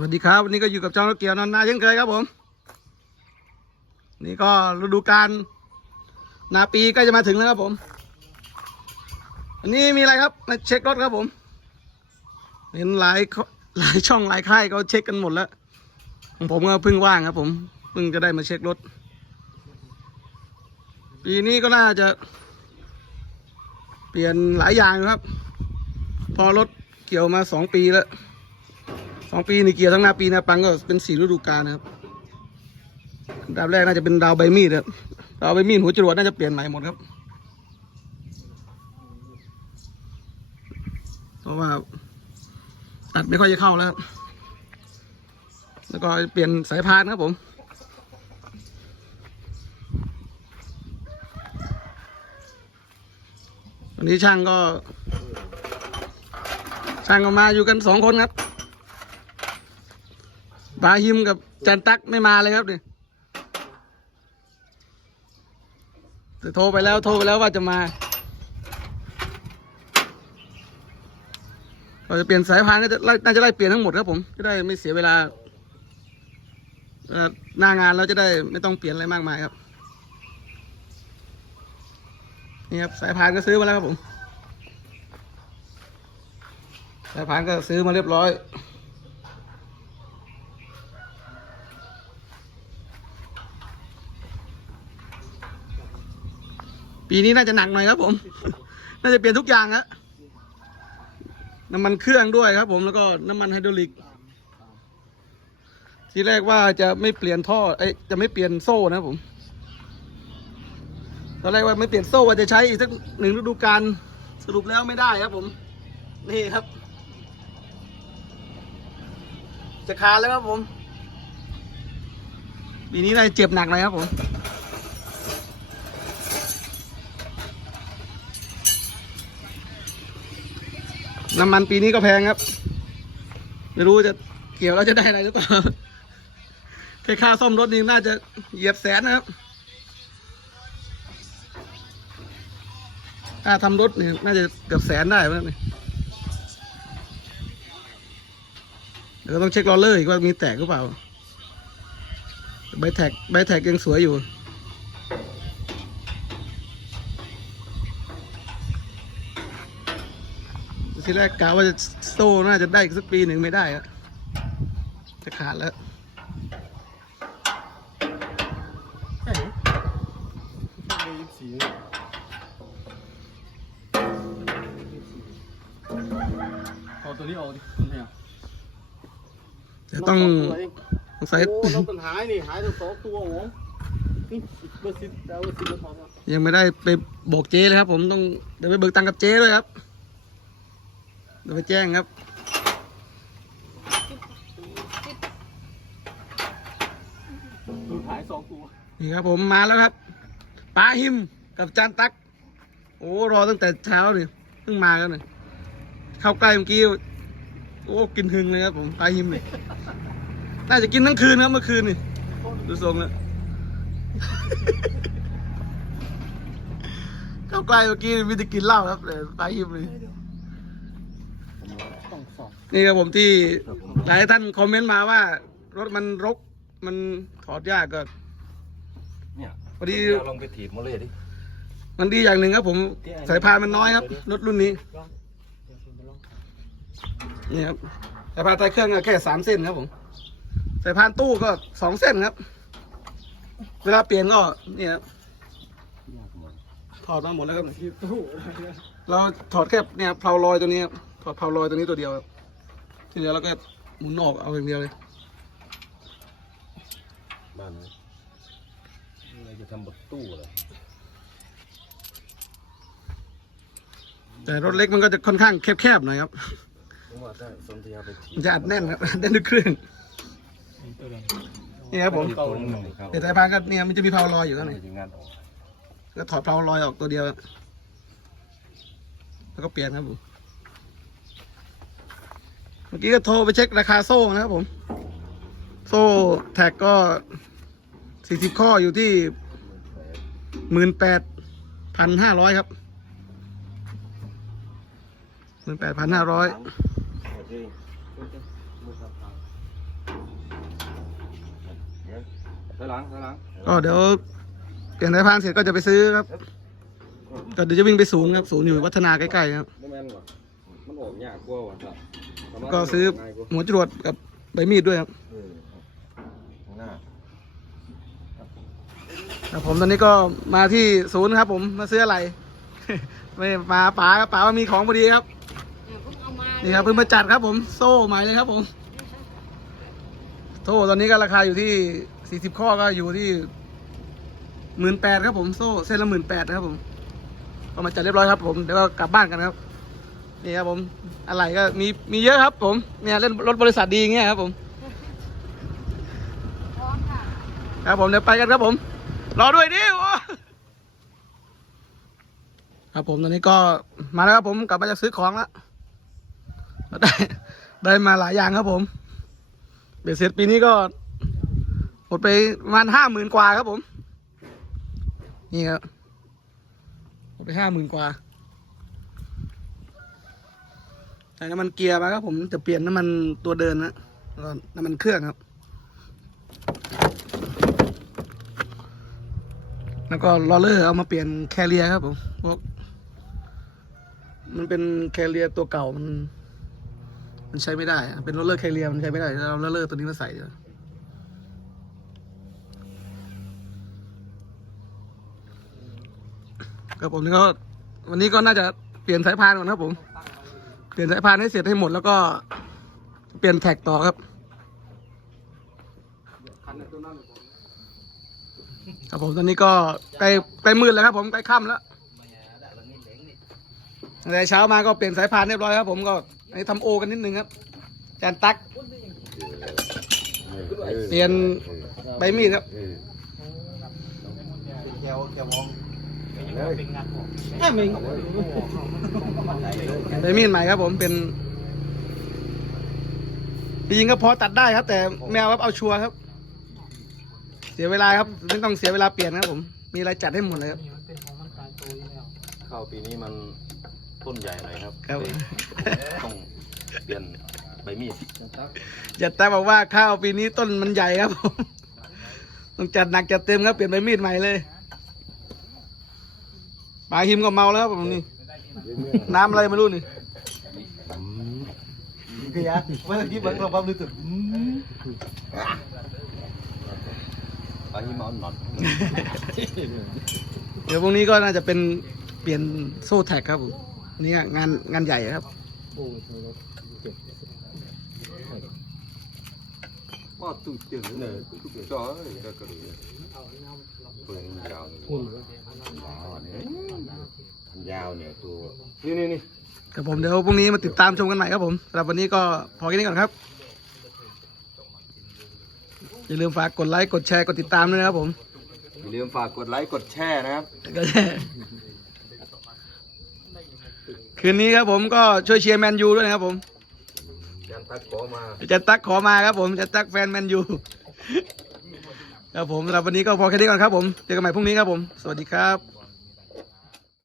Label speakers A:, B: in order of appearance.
A: วัสดีครับ วันนี้ก็อยู่กับจองรถเกียวนอนนาเช่นเคยครับผม นี่ก็ฤดูกาลนาปีใกล้จะมาถึงแล้วครับผมอันนี้มีอะไรครับมาเช็ครถครับผม เห็นหลายหลายช่องหลายค่ายเขาเช็คกันหมดแล้วของผมก็เพิ่งว่างครับ ผมเพิ่งจะได้มาเช็ครถ ปีนี้ก็น่าจะ เปลี่ยนหลายอย่างครับ พอรถเกี่ยวมาสองปีแล้ว สองปีในเกียร์ทั้งหน้าปีหนาปังก็เป็นสี่ฤดูกาลนะครับดาวแรกน่าจะเป็นดาวใบมีดครับดาวใบมีดหัวจรวดน่าจะเปลี่ยนใหม่หมดครับ เพราะว่าตัดไม่ค่อยจะเข้าแล้ว แล้วก็เปลี่ยนสายพานครับผมวันนี้ช่างก็ ช่างก็มาอยู่กันสองคนครับ บาฮิมกับจันตักไม่มาเลยครับเนี่ยแต่โทรไปแล้วโทรไปแล้วว่าจะมา เราจะเปลี่ยนสายพานก็จะไล่น่าจะไล่เปลี่ยนทั้งหมดครับผม จะได้ไม่เสียเวลาเวลาหน้างานเราจะได้ไม่ต้องเปลี่ยนอะไรมากมายครับ นี่ครับสายพานก็ซื้อมาแล้วครับผม สายพานก็ซื้อมาเรียบร้อย ปีนี้น่าจะหนักหน่อยครับผม น่าจะเปลี่ยนทุกอย่างครับน้ำมันเครื่องด้วยครับ ผมแล้วก็น้ำมันไฮดรอลิก ทีแรกว่าจะไม่เปลี่ยนท่อเอ้ยจะไม่เปลี่ยนโซ่นะผมตอนแรกว่าไม่เปลี่ยนโซ่ว่าจะใช้อีกสักหนึ่งฤดูกาลสรุปแล้วไม่ได้ครับผม นี่ครับ จะคานแล้วครับผมปีนี้น่าจะเจ็บหนักหน่อยครับผม น้ำมันปีนี้ก็แพงครับ ไม่รู้จะเกี่ยวแล้วจะได้อะไรหรือเปล่าแค่ค่าซ่อมรถนี่น่าจะเหยียบแสนนะครับค่าทำรถนี่น่าจะเกือบแสนได้แล้วนี่เดี๋ยวก็ต้องเช็คลอเลอร์อีกว่ามีแตกหรือเปล่าใบแท็กใบแท็กยังสวยอยู่ ทีแรกกะว่าจะโซ่น่าจะได้อีกสักปีหนึ่งไม่ได้อะจะขาดแล้ว
B: ใช่เบอร์ยี่สิบสี่เอาตัวนี้ออกดิคุณเนี่ย
A: จะต้องสงสัย
B: โอ้เราปัญหานี่ หายทั้งสองตัวโอ้นี่เบอร์สิบแต่เบอร์สิบเบอร์สองอะ
A: ยังไม่ได้ไปโบกเจ้เลยครับ ผมต้องเดี๋ยวไปเบิกตังค์กับเจ้ด้วยครับ เดี๋ยวไปแจ้งครับ
B: ดูหายสองตัว
A: นี่ครับผมมาแล้วครับป้าหิมกับจานตัก โอ้รอตั้งแต่เช้าเลยเพิ่งมากันเลยเข้าใกล้เมื่อกี้โอ้กินหึงเลยครับผมป้าหิมเลยน่าจะกินทั้งคืนครับเมื่อคืนนี่ดูทรงแล้วเข้าใกล้เมื่อกี้มีแต่กินเหล้าครับเลยป้าหิมเลย
B: ต้องสอบ
A: นี่ครับผมที่หลายท่านคอมเมนต์มาว่ารถมันรกมันถอดยากก็
C: เนี่ย
A: พอดี
C: เราลองไปถีบมาเลยดิ
A: มันดีอย่างหนึ่งครับผมสายพานมันน้อยครับรถรุ่นนี้
B: เดี๋ยวคุณไปลองถาม
A: นี่ครับสายพานใต้เครื่องก็แค่สามเส้นครับผมสายพานตู้ก็สองเส้นครับ เวลาเปลี่ยนก็นี่ครับ
C: ยากหมด
A: ถอดมาหมดแล้วครับ
B: ที่ตู้อะไรเนี่ย
A: เราถอดแค่เนี่ยเพลาลอยตัวนี้ครับถอดเพลาลอยตัวนี้ตัวเดียวครับ ที่เหลือเราก็หมุนออกเอาอย่างเดียวเลย
C: บ้านนี้เราจะทำบทตู้เหรอ
A: แต่รถเล็กมันก็จะค่อนข้างแคบๆหน่อยครับ
C: ผมว่าถ้าสนธยาไปถีบ
A: มันจะอัดแน่นครับแน่นด้วยเครื่อง
B: ตัวเดียว
A: นี่ครับผม
C: ถีบตัวนึงครับ
A: แต่สายพานก็เนี่ยมันจะมีเพลาลอยอยู่
C: ก็
A: ข้าง
C: เล
A: ใน
C: ยงานออก
A: ก็ถอดเพลาลอยออกตัวเดียวครับแล้วก็เปลี่ยนครับผม เมื่อกี้ก็โทรไปเช็คราคาโซ่นะครับผม โซ่แท็กก็สี่สิบข้ออยู่ที่หมื่นแปดพันห้าร้อยครับหมื่นแปดพันห้าร้อยก็เดี๋ยวเปลี่ยนสายพานเสร็จก็จะไปซื้อครับ ก็เดี๋ยวจะวิ่งไปสูงครับสูนย์อยู่วัฒนาใกล้ๆครับ
C: ม่นว่ะมันออกยากกว่าว่ะครับประมาณ
A: ก็ซื้อ
C: ง่ายกว่า
A: หัวจรวดกับใบมีดด้วยครับ
C: เออข้างหน้า
A: ครับผมตอนนี้ก็มาที่ศูนย์ครับ ผมมาซื้ออะไร ไม่มาป๋าครับป๋าว่ามีของพอดีครับนี่ครับเพิ่งมาจัดครับผมโซ่ใหม่เลยครับผมโซ่ตอนนี้ก็ราคาอยู่ที่สี่สิบข้อก็อยู่ที่หมื่นแปดครับผมโซ่เส้นละหมื่นแปดนะครับผมก็มาจัดเรียบร้อยครับผมเดี๋ยวก็กลับบ้านกันครับ นี่ครับผมอะไรก็มีมีเยอะครับ ผมเนี่ยเล่นรถบริษัทดีเงี้ยครับผมครับผมเดี๋ยวไปกันครับผม รอด้วยดิโอ้ครับผมตอนนี้ก็มาแล้วครับผมกลับมาจากซื้อของแล้วได้ได้มาหลายอย่างครับผมเบ็ดเสร็จปีนี้ก็หมดไปประมาณห้าหมื่นกว่าครับผม นี่ครับหมดไปห้าหมื่นกว่าใส่น้ำมันเกียร์มาครับผมจะเปลี่ยนน้ำมันตัวเดินนะแล้วน้ำมันเครื่องครับ แล้วก็ลอเลอร์เอามาเปลี่ยนแคเรียครับผมพวกมันเป็นแคเรียตัวเก่ามัน มันใช้ไม่ได้ เป็นโรลเลอร์แคเรียมันใช้ไม่ได้เราโรลเลอร์ตัวนี้มาใส่ดีกว่าครับผมนี่ก็วันนี้ก็น่าจะเปลี่ยนสายพานก่อนครับผม เปลี่ยนสายพานให้เสร็จให้หมดแล้วก็เปลี่ยนแท็กต่อครับครับผมตอนนี้ก็ใกล้ใกล้มืดแล้วครับ ผมใกล้ค่ำแล้วแต่เช้ามาก็เปลี่ยนสายพานเรียบร้อยครับ ผมก็ให้ทำโอกันนิดนึงครับจานตักเปลี่ยนใบมีดครับ
C: เออ
B: แก้วแก้วมอง
C: เลย
A: แม่มิงใบมีดใหม่ครับ ผมเป็นจริงๆก็พอตัดได้ครับ แต่แมวครับเอาชัวร์ครับ เสียเวลาครับไม่ต้องเสียเวลาเปลี่ยนครับ ผม มีอะไรจัดให้หมดเลยครับ
C: ข้าวปีนี้มันต้นใหญ่หน่อยครับ
A: ครับ
C: เลยต้องเปลี่ยนใบมีด
A: จัดตาบอกว่าข้าวปีนี้ต้นมันใหญ่ครับผมต้องจัดหนักจัดเต็มครับเปลี่ยนใบมีดใหม่เลย ปลาหิมก็เมาแล้วครับผมนี่น้ำอะไรไม่รู้นี่
B: เกียร์เมื่อกี้เบิร์ดเราความรู้สึก
C: ปลาหิมะหนอน
A: เดี๋ยวพรุ่งนี้ก็น่าจะเป็นเปลี่ยนโซ่แท็กครับผมอันนี่งานงานใหญ่ครับ
C: ว่าตุ่เจือเนี่ยตุ่จ่อยแล้วก็เลยเปิดยาวเลยยาวเนี่ยยาวเนี่ยตัวนี่นี่นี่
A: ครับผมเดี๋ยวพรุ่งนี้มาติดตามชมกันใหม่ครับผมสำหรับวันนี้ก็พอแค่นี้ก่อนครับ อย่าลืมฝากกดไลค์กดแชร์กดติดตามด้วยนะครับผม
C: อย่าลืมฝากกดไลค์กดแชร์นะครับ
A: ก็แชร์คืนนี้ครับผมก็ช่วยเชียร์แมนยูด้วยนะครับผม
C: ยันตัดขอมา
A: จะตักขอมาครับผมจะตักแฟนแมนยูครับผมสำหรับวันนี้ก็พอแค่นี้ก่อนครับผมเจอกันใหม่พรุ่งนี้ครับผม สวัสดีครับ